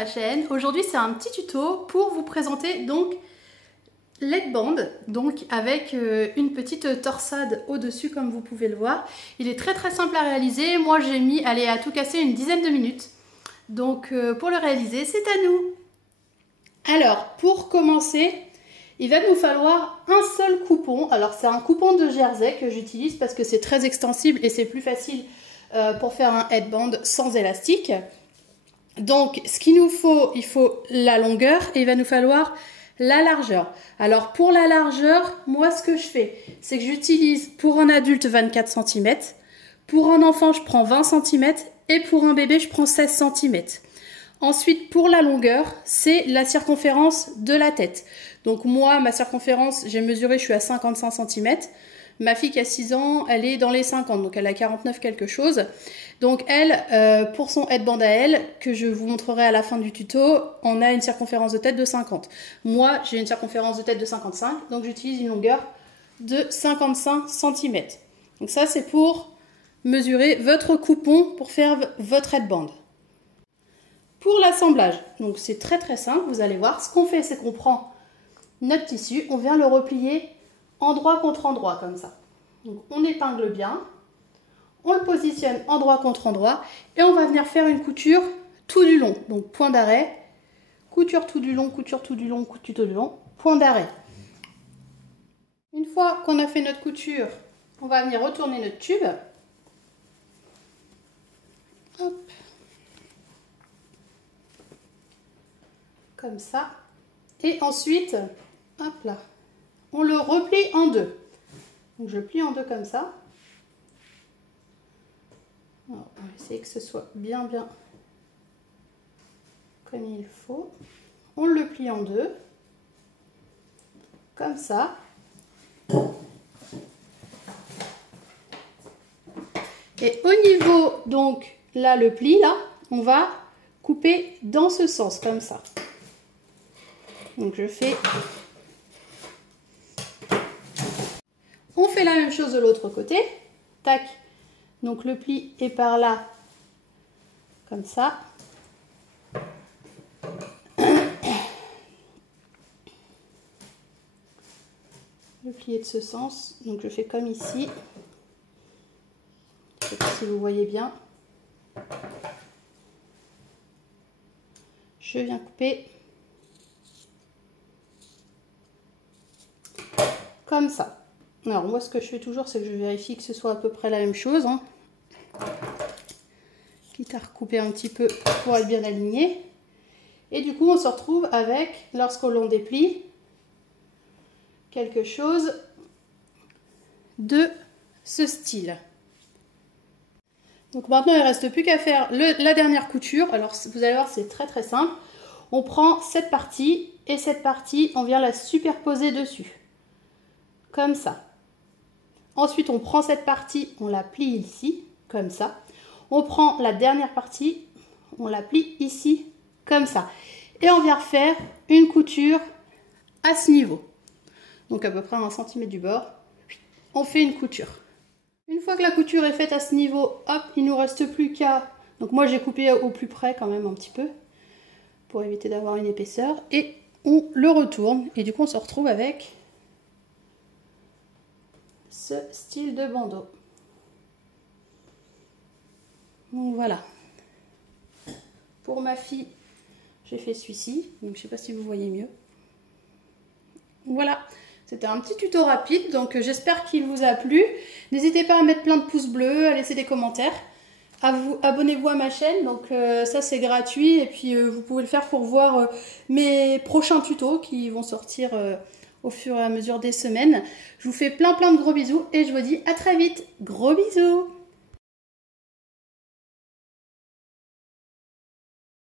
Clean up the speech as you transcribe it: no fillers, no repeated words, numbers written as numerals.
ma chaîne. Aujourd'hui c'est un petit tuto pour vous présenter donc l'headband, donc avec une petite torsade au dessus comme vous pouvez le voir. Il est très simple à réaliser, moi j'ai mis, allez, à tout casser une dizaine de minutes. Donc pour le réaliser c'est à nous. Alors pour commencer, il va nous falloir un seul coupon. Alors c'est un coupon de jersey que j'utilise parce que c'est très extensible et c'est plus facile pour faire un headband sans élastique. Donc ce qu'il nous faut, il faut la longueur et il va nous falloir la largeur. Alors pour la largeur, moi ce que je fais, c'est que j'utilise pour un adulte 24 cm, pour un enfant je prends 20 cm et pour un bébé je prends 16 cm. Ensuite pour la longueur, c'est la circonférence de la tête. Donc moi ma circonférence, j'ai mesuré, je suis à 55 cm. Ma fille qui a 6 ans, elle est dans les 50, donc elle a 49 quelque chose. Donc elle, pour son headband à elle, que je vous montrerai à la fin du tuto, on a une circonférence de tête de 50. Moi, j'ai une circonférence de tête de 55, donc j'utilise une longueur de 55 cm. Donc ça, c'est pour mesurer votre coupon pour faire votre headband. Pour l'assemblage, donc c'est très simple, vous allez voir. Ce qu'on fait, c'est qu'on prend notre tissu, on vient le replier endroit contre endroit comme ça. Donc on épingle bien, on le positionne endroit contre endroit et on va venir faire une couture tout du long. Donc point d'arrêt, couture tout du long, couture tout du long, couture tout du long, point d'arrêt. Une fois qu'on a fait notre couture, on va venir retourner notre tube. Hop. Comme ça. Et ensuite, hop là, on le replie en deux. Donc je plie en deux comme ça. Alors, on va essayer que ce soit bien comme il faut. On le plie en deux. Comme ça. Et au niveau, donc là le pli, là, on va couper dans ce sens, comme ça. Donc je fais... On fait la même chose de l'autre côté. Tac. Donc le pli est par là. Comme ça. Le pli est de ce sens. Donc je fais comme ici. Je ne sais pas si vous voyez bien. Je viens couper. Comme ça. Alors moi ce que je fais toujours c'est que je vérifie que ce soit à peu près la même chose, hein. Quitte à recouper un petit peu pour être bien aligné. Et du coup on se retrouve avec, lorsqu'on l'on déplie, quelque chose de ce style. Donc maintenant il ne reste plus qu'à faire la dernière couture. Alors vous allez voir c'est très simple. On prend cette partie et cette partie on vient la superposer dessus. Comme ça. Ensuite, on prend cette partie, on la plie ici, comme ça. On prend la dernière partie, on la plie ici, comme ça. Et on vient refaire une couture à ce niveau. Donc à peu près 1 cm du bord. On fait une couture. Une fois que la couture est faite à ce niveau, hop, il ne nous reste plus qu'à... Donc moi, j'ai coupé au plus près quand même un petit peu, pour éviter d'avoir une épaisseur. Et on le retourne. Et du coup, on se retrouve avec... ce style de bandeau. Donc voilà. Pour ma fille, j'ai fait celui-ci. Donc je sais pas si vous voyez mieux. Voilà. C'était un petit tuto rapide. Donc j'espère qu'il vous a plu. N'hésitez pas à mettre plein de pouces bleus, à laisser des commentaires. Abonnez-vous à ma chaîne. Donc ça c'est gratuit. Et puis vous pouvez le faire pour voir mes prochains tutos qui vont sortir au fur et à mesure des semaines. Je vous fais plein de gros bisous et je vous dis à très vite. Gros bisous!